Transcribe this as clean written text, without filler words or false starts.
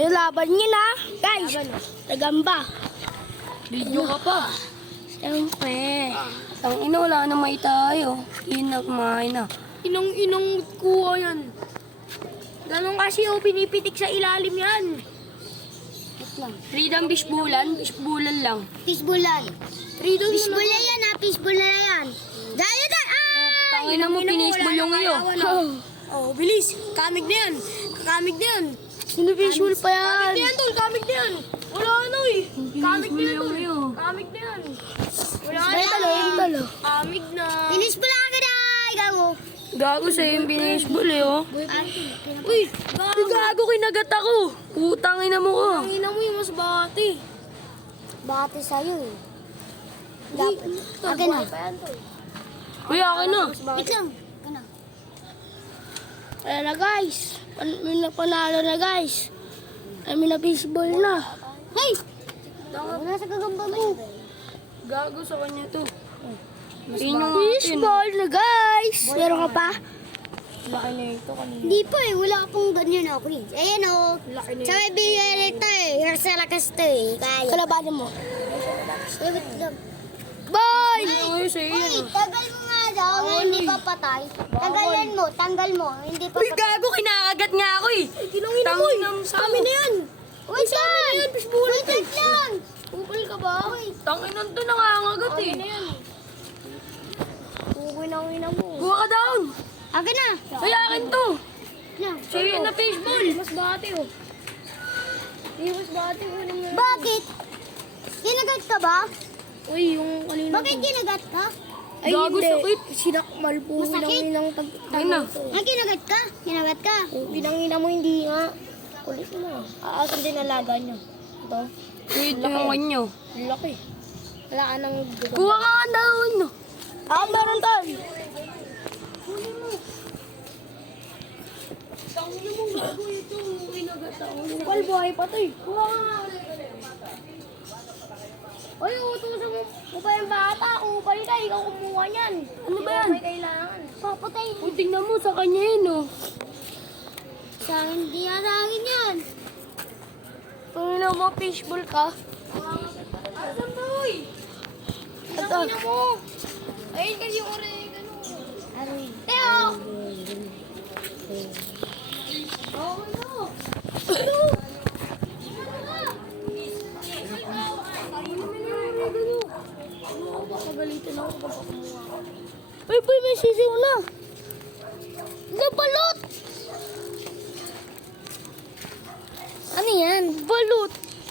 Yung laban niya na. Guys, tagambak. Video ka pa. Siyempre. Ang ina, wala na may tayo. Yun na, kumain na. Inong kuha yan. Ganun kasi pinipitik sa ilalim yan. Freedom Fishbulan, Fishbulan lang. Fishbulan. Freedom Fishbulan yan ha, fishbulan na yan. Dahil na! Tangina mo, pinisbul yung iyo. Oh, bilis. Kamig na yan. Kamig na yan. Sino visual pa yan? Kamig na yan, tol. Kamig na yan. Wala ano eh. Kamig na yan, tol. Kamig na yan. Wala na. Kamig na. Fishbulan ka na! Gago. Gago sa'yo yung pinisbul eh, oh. Uy, Gago, kinagat ako. Putangin na mo ko. ang ina mo yung mas bati. Bate sa'yo eh. Tol, Akin na. buhay pa yan, tol. Uy, akin na. Wait lang. Kana. Ayan na guys. May panalo na guys. May na baseball na. Hey! Wala sa gagamba mo. Gago sa kanya to. Yun yung Baseball na guys. Meron ka pa? laki na ito kanina. Hindi pa eh. Wala akong ganyan ako eh. Ayan o. Laki na Sa may bigay nito eh. Here's sa lakas to eh. Kaya. Kalabanin mo. Wait lang. Bye! Uy, sa'yo Uy, yun. tagal mo nga daw. Hindi pa patay. Tagalan mo. Tanggal mo. Hindi pa Uy, patay. gago, kinakagat nga ako eh. Kinangin mo eh. Sa amin na yan. Wait lang. yan, fishbowl. Wait lang. Upal ka ba? Tanginan to, nangangagat eh. Amin na yan. Uwi na ang ina mo. Buha ka down. Akin na. Ay, akin to. Na. Sa'yo yun na fishball. Mas bati oh. Mas bati oh. Bakit? Kinagat ka ba? Uy, yung kanina. Bakit kinagat ka? Ay, Gago, hindi. sakit. Sinakmal po. Masakit? Pinanginang Ayun na. Ay, kinagat ka? Kinagat ka? Pinangina mo hindi nga. Kulit mo na. Aasan din alaga niya. Ito. Uy, ito yung kanyo. Ang laki. Wala ka nang dugo. Kuha ka nga down. Meron tol. Tangina mo, gago ito. Kinagat ako. Kupal buhay pa to eh. Kuha ka nga. Uy, utusan mo pa yung bata. Kupal ka, ikaw kumuha niyan. Ano ba yan? May kailangan. Papatay. Uy, tingnan mo sa kanya yun, oh. Sa hindi yan sa akin yan. Kung mo fishbowl ka. Asan ba, uy? Ito. mo. Ayun kasi yung oregano. Aroy. Teo! Pagalitan ako kapag kumuha. Uy, boy, may sisiw na. Ito pala.